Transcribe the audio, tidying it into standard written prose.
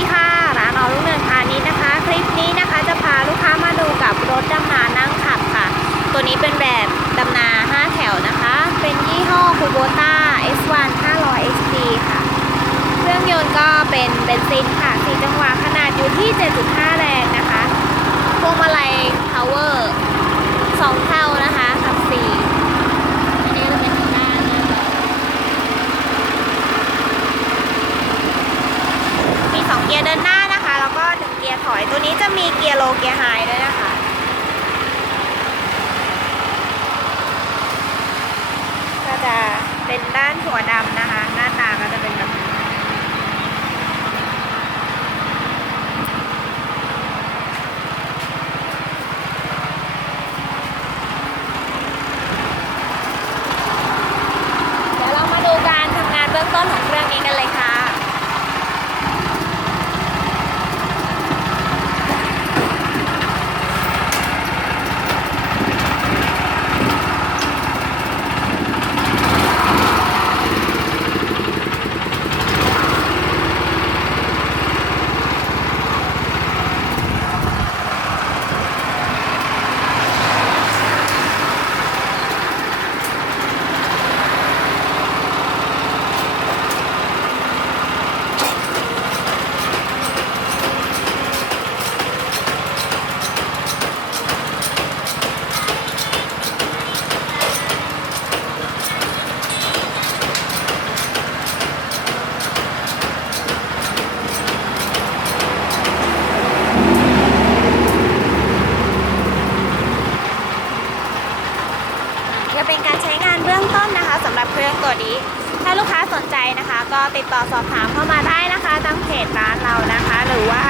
ดีค่ะร้านอรุ่งเรืองพาณิชย์นะคะคลิปนี้นะคะจะพาลูกค้ามาดูกับรถดำนานั่งขับค่ะตัวนี้เป็นแบบดำนา5แถวนะคะเป็นยี่ห้อ Kubota S1 500 XD ค่ะเครื่องยนต์ก็เป็นเบนซินค่ะ4จังหวะขนาดอยู่ที่ 7.5 แรงนะคะพวงมาลัย Power 2 เท่านะคะขับ4อันนี้จะเป็นทางด้านมี2เกียร์เดินหน้านะคะแล้วก็1เกียร์ถอยตัวนี้จะมีเกียร์โลเกียร์ไฮด้วยนะคะก็จะเป็นด้านหัวดำนะคะหน้าตาก็จะเป็นแบบเดี๋ยวเรามาดูการทำงานเบื้องต้นของเครื่องนี้กันเลยค่ะจะเป็นการใช้งานเบื้องต้นนะคะสำหรับเครื่องตัวนี้ถ้าลูกค้าสนใจนะคะก็ติดต่อสอบถามเข้ามาได้นะคะทางเพจร้านเรานะคะหรือว่า